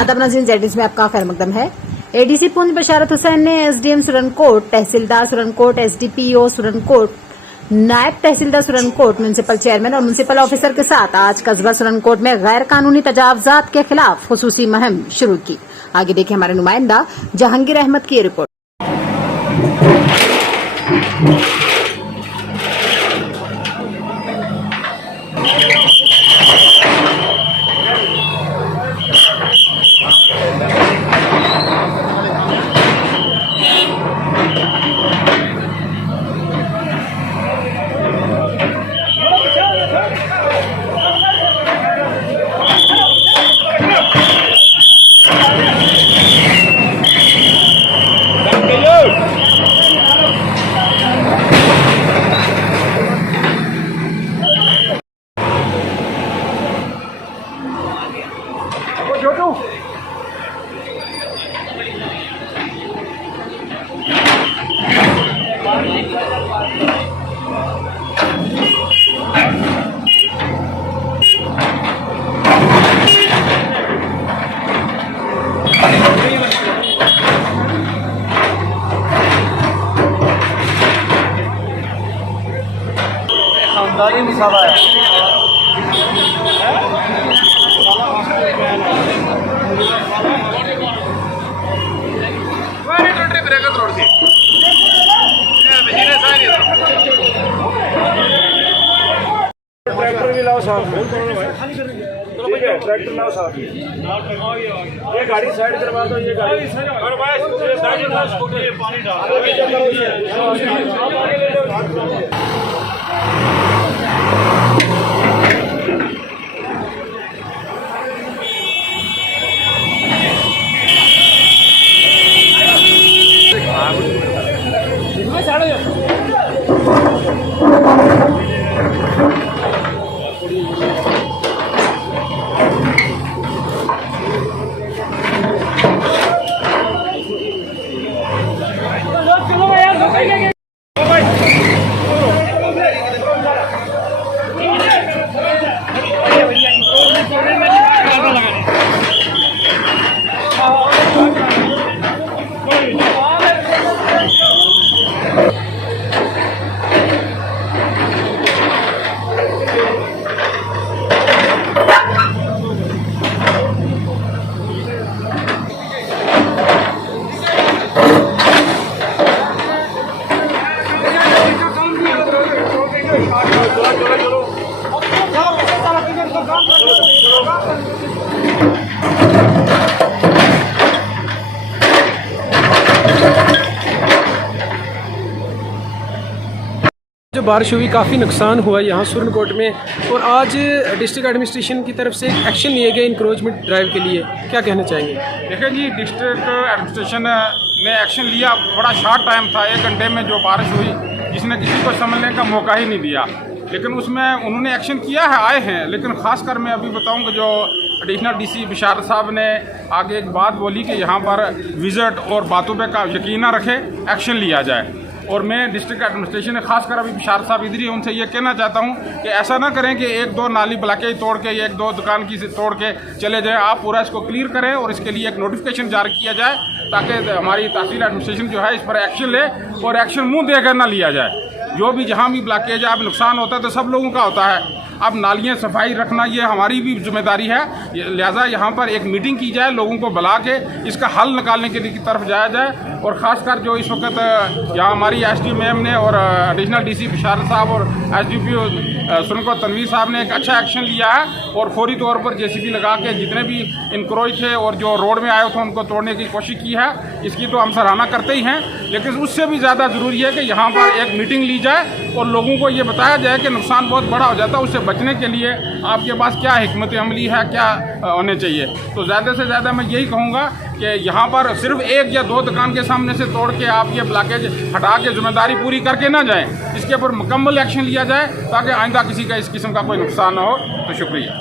आदाब नाज़रीन, ज़ेड में आपका खैर मकदम है। एडीसी पुंछ बशारत हुसैन ने एसडीएम सुरनकोट, तहसीलदार सुरनकोट, एसडीपीओ सुरनकोट, नायब तहसीलदार सुरनकोट, म्यूनिसिपल चेयरमैन और म्यूनिसिपल ऑफिसर के साथ आज कस्बा सुरनकोट में गैर कानूनी तजावजात के खिलाफ खुसूसी मुहिम शुरू की। आगे देखें हमारे नुमाइंदा जहांगीर अहमद की रिपोर्ट। खानदानी मसाला है। ट्रैक्टर भी लाओ साथ में, ठीक है, ट्रैक्टर लाओ साथ में। ये गाड़ी साइड करवा दो, ये गाड़ी पानी डाल। जो बारिश हुई काफ़ी नुकसान हुआ यहाँ सुरनकोट में, और आज डिस्ट्रिक्ट एडमिनिस्ट्रेशन की तरफ से एक एक्शन लिए गए इंक्रोचमेंट ड्राइव के लिए, क्या कहना चाहेंगे? देखिए जी, डिस्ट्रिक्ट एडमिनिस्ट्रेशन ने एक्शन लिया। बड़ा शॉर्ट टाइम था, 1 घंटे में जो बारिश हुई, जिसने किसी को समझने का मौका ही नहीं दिया, लेकिन उसमें उन्होंने एक्शन किया है, आए हैं। लेकिन ख़ासकर मैं अभी बताऊँगा, जो एडिशनल डीसी बशारत साहब ने आगे एक बात बोली कि यहाँ पर विज़िट और बातों पे का यकीन न रखे, एक्शन लिया जाए। और मैं डिस्ट्रिक्ट एडमिनिस्ट्रेशन ने खासकर अभी बशारत साहब इधर ही, उनसे ये कहना चाहता हूँ कि ऐसा ना करें कि 1-2 नाली ब्लॉकेज तोड़ के, 1-2 दुकान की तोड़ के चले जाएं। आप पूरा इसको क्लियर करें और इसके लिए एक नोटिफिकेशन जारी किया जाए, ताकि हमारी तहसील एडमिनिस्ट्रेशन जो है इस पर एक्शन ले और एक्शन मुँह देकर ना लिया जाए। जो भी जहाँ भी ब्लॉकेज है, अब नुकसान होता है तो सब लोगों का होता है। अब नालियाँ सफाई रखना ये हमारी भी जिम्मेदारी है, लिहाजा यहाँ पर एक मीटिंग की जाए, लोगों को बुला के इसका हल निकालने की तरफ जाया जाए। और ख़ासकर जो इस वक्त यहाँ हमारी एसडी मैम ने और एडिशनल डीसी बशारत साहब और एसडीपीओ सुरनकोट तनवीर साहब ने एक अच्छा एक्शन लिया है और फौरी तौर पर जेसीबी लगा के जितने भी इंक्रोच थे और जो रोड में आए थे उनको तोड़ने की कोशिश की है। इसकी तो हम सराहना करते ही हैं, लेकिन उससे भी ज़्यादा ज़रूरी है कि यहाँ पर एक मीटिंग ली जाए और लोगों को ये बताया जाए कि नुकसान बहुत बड़ा हो जाता है, उससे बचने के लिए आपके पास क्या हिकमत अमली है, क्या होने चाहिए। तो ज़्यादा से ज़्यादा मैं यही कहूँगा कि यहाँ पर सिर्फ 1 या 2 दुकान के सामने से तोड़ के आप ये ब्लॉकेज हटा के जिम्मेदारी पूरी करके ना जाएं, इसके ऊपर मुकम्मल एक्शन लिया जाए ताकि आइंदा किसी का इस किस्म का कोई नुकसान ना हो। तो शुक्रिया।